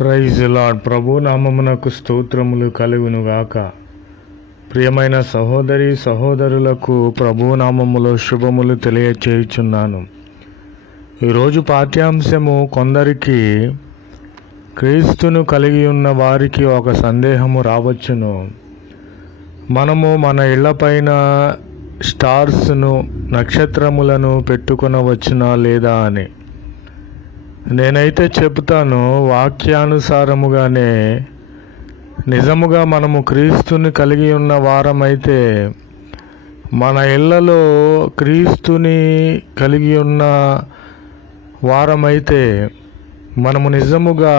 Praise lord. ప్రభు నామమునకు స్తోత్రములు కలుగునుగాక. ప్రియమైన సహోదరి సహోదరులకు ప్రభు నామములో శుభములు తెలియచేయుచున్నాను. ఈరోజు పాఠ్యాంశము కొందరికి క్రీస్తును కలిగి ఉన్న వారికి ఒక సందేహము రావచ్చును. మనము మన ఇళ్లపైన స్టార్స్ను నక్షత్రములను పెట్టుకొనవచ్చునా లేదా అని. నేనైతే చెబుతాను, వాక్యానుసారముగానే నిజముగా మనము క్రీస్తుని కలిగి ఉన్న వారమైతే, మన ఇళ్లలో క్రీస్తుని కలిగి ఉన్న వారమైతే మనము నిజముగా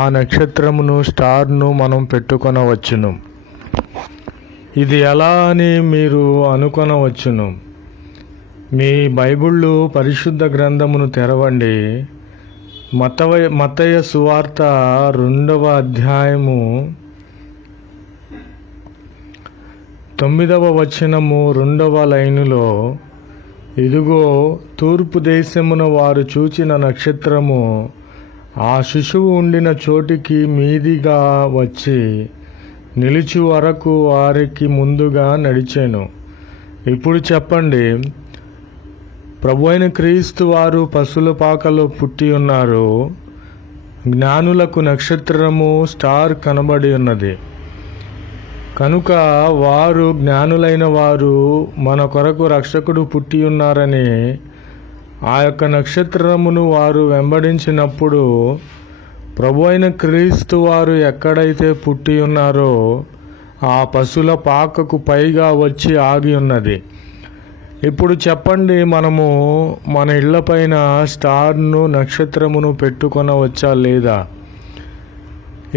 ఆ నక్షత్రమును స్టార్ను మనం పెట్టుకొనవచ్చును. ఇది ఎలా అని మీరు అనుకొనవచ్చును. మీ బైబిళ్ళు పరిశుద్ధ గ్రంథమును తెరవండి. మత్తయి సువార్త 2వ అధ్యాయము 9వ వచనము 2వ లైనులో, ఇదిగో తూర్పు దేశమున వారు చూచిన నక్షత్రము ఆ శిశువు ఉండిన చోటికి మీదిగా వచ్చి నిలిచి వరకు వారికి ముందుగా నడిచెను. ఇప్పుడు చెప్పండి, ప్రభు అయిన క్రీస్తు వారు పశువుల పాకలో పుట్టి ఉన్నారు. జ్ఞానులకు నక్షత్రము స్టార్ కనబడి ఉన్నది కనుక వారు జ్ఞానులైన వారు మన కొరకు రక్షకుడు పుట్టి ఉన్నారని ఆ యొక్క నక్షత్రమును వారు వెంబడించినప్పుడు, ప్రభు అయిన క్రీస్తు వారు ఎక్కడైతే పుట్టి ఉన్నారో ఆ పశువుల పాకకు పైగా వచ్చి ఆగి ఉన్నది. ఇప్పుడు చెప్పండి, మనము మన ఇళ్లపైన స్టార్ను నక్షత్రమును పెట్టుకొనవచ్చా లేదా?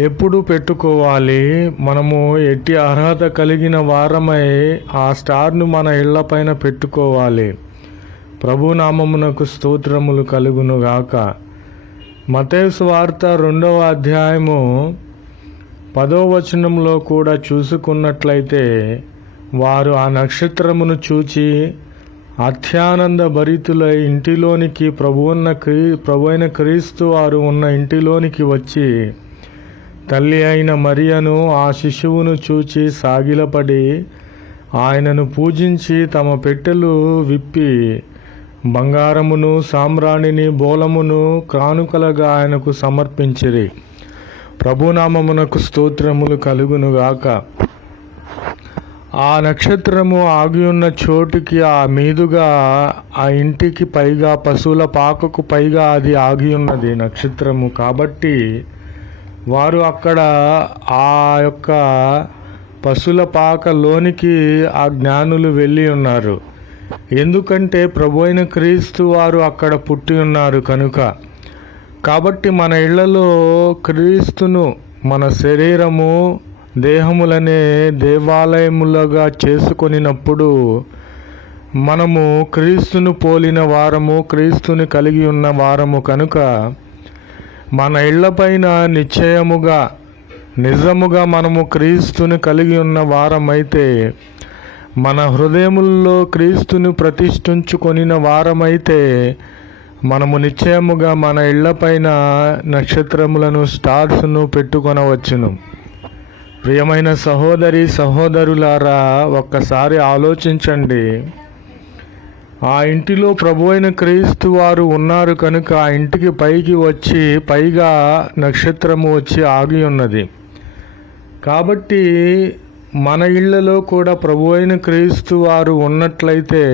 ఎప్పుడు పెట్టుకోవాలి? మనము ఎట్టి అర్హత కలిగిన వారమై ఆ స్టార్ను మన ఇళ్లపైన పెట్టుకోవాలి. ప్రభు నామమునకు స్తోత్రములు కలుగునుగాక. మత్తయి సువార్త 2వ అధ్యాయము 10వ వచనంలో కూడా చూసుకున్నట్లయితే, వారు ఆ నక్షత్రమును చూచి అత్యానంద భరితులై ఇంటిలోనికి ప్రభు అయిన క్రీస్తు వారు ఉన్న ఇంటిలోనికి వచ్చి తల్లి అయిన మరియను ఆ శిశువును చూచి సాగిలపడి ఆయనను పూజించి తమ పెట్టెలు విప్పి బంగారమును సామ్రాణిని బోలమును కానుకలుగా ఆయనకు సమర్పించిరి. ప్రభునామమునకు స్తోత్రములు కలుగునుగాక. ఆ నక్షత్రము ఆగి ఉన్న చోటుకి ఆ మీదుగా ఆ ఇంటికి పైగా పశువుల పాకకు పైగా అది ఆగి ఉన్నది నక్షత్రము. కాబట్టి వారు అక్కడ ఆ యొక్క పశువుల పాకలోనికి ఆ జ్ఞానులు వెళ్ళి ఉన్నారు. ఎందుకంటే ప్రభు అయిన క్రీస్తు వారు అక్కడ పుట్టి ఉన్నారు కనుక. కాబట్టి మన ఇళ్లలో క్రీస్తును మన శరీరము దేహములనే దేవాలయములుగా చేసుకొనినప్పుడు మనము క్రీస్తును పోలిన వారము, క్రీస్తుని కలిగి ఉన్న వారము కనుక మన ఇళ్లపైన నిజముగా మనము క్రీస్తుని కలిగి ఉన్న వారమైతే, మన హృదయముల్లో క్రీస్తుని ప్రతిష్ఠించుకొనిన వారమైతే మనము నిశ్చయముగా మన ఇళ్లపైన నక్షత్రములను స్టార్స్ను పెట్టుకొనవచ్చును. ప్రియమైన సహోదరి సహోదరులారా, ఒక్కసారి ఆలోచించండి. ఆ ఇంటిలో ప్రభు అయిన క్రీస్తు వారు ఉన్నారు కనుక ఆ ఇంటికి పైకి వచ్చి పైగా నక్షత్రము వచ్చి ఆగి ఉన్నది. కాబట్టి మన ఇళ్లలో కూడా ప్రభు అయిన క్రీస్తు వారు ఉన్నట్లయితే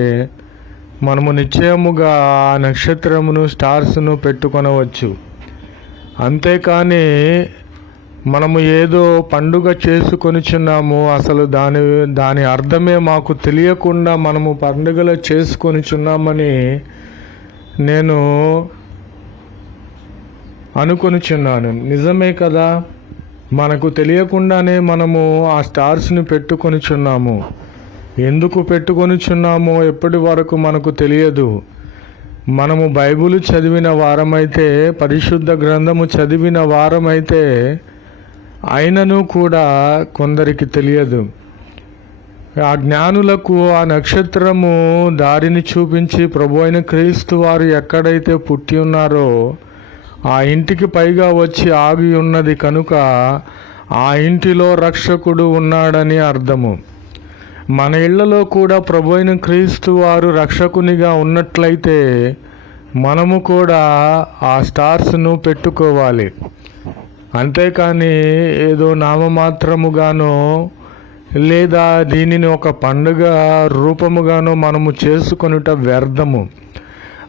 మనము నిశ్చయముగా ఆ నక్షత్రమును స్టార్స్ను పెట్టుకొనవచ్చు. అంతేకాని మనము ఏదో పండుగ చేసుకొనిచున్నాము, అసలు దాని అర్థమే మాకు తెలియకుండా మనము పండుగలు చేసుకొనిచున్నామని నేను అనుకొనిచున్నాను. నిజమే కదా, మనకు తెలియకుండానే మనము ఆ స్టార్స్ని పెట్టుకొనిచున్నాము. ఎందుకు పెట్టుకొనిచున్నామో ఎప్పటి వరకు మనకు తెలియదు. మనము బైబిల్ చదివిన వారమైతే, పరిశుద్ధ గ్రంథము చదివిన వారమైతే అయినను కూడా కొందరికి తెలియదు. ఆ జ్ఞానులకు ఆ నక్షత్రము దారిని చూపించి ప్రభు అయిన క్రీస్తు వారు ఎక్కడైతే పుట్టి ఉన్నారో ఆ ఇంటికి పైగా వచ్చి ఆగి ఉన్నది కనుక ఆ ఇంటిలో రక్షకుడు ఉన్నాడని అర్థము. మన ఇళ్లలో కూడా ప్రభు అయిన క్రీస్తు వారు రక్షకునిగా ఉన్నట్లయితే మనము కూడా ఆ స్టార్స్ను పెట్టుకోవాలి. అంతేకాని ఏదో నామమాత్రముగానో లేదా దీనిని ఒక పండుగ రూపముగానో మనము చేసుకొనుట వ్యర్థము.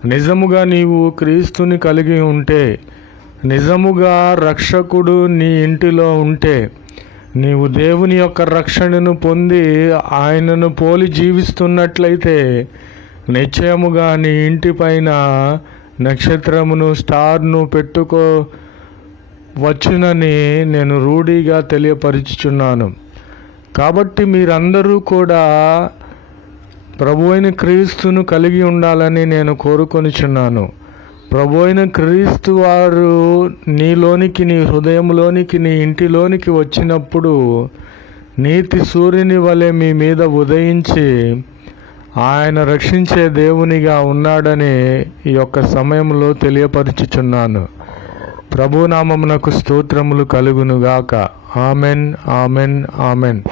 నిజముగా నీవు క్రీస్తుని కలిగి ఉంటే, నిజముగా రక్షకుడు నీ ఇంటిలో ఉంటే, నీవు దేవుని యొక్క రక్షణను పొంది ఆయనను పోలి జీవిస్తున్నట్లయితే నిశ్చయముగా నీ ఇంటిపైన నక్షత్రమును, స్టార్ను పెట్టుకోవచ్చునని నేను రూఢిగా తెలియపరుచుచున్నాను. కాబట్టి మీరందరూ కూడా ప్రభు అయిన క్రీస్తును కలిగి ఉండాలని నేను కోరుకొనిచున్నాను. ప్రభు అయిన క్రీస్తు వారు నీలోనికి, నీ హృదయంలోనికి, నీ ఇంటిలోనికి వచ్చినప్పుడు నీతి సూర్యుని వలె మీ మీద ఉదయించి ఆయన రక్షించే దేవునిగా ఉన్నాడని ఈ యొక్క సమయంలో తెలియపరుచుచున్నాను. ప్రభునామమునకు స్తోత్రములు కలుగునుగాక. Amen, amen, amen.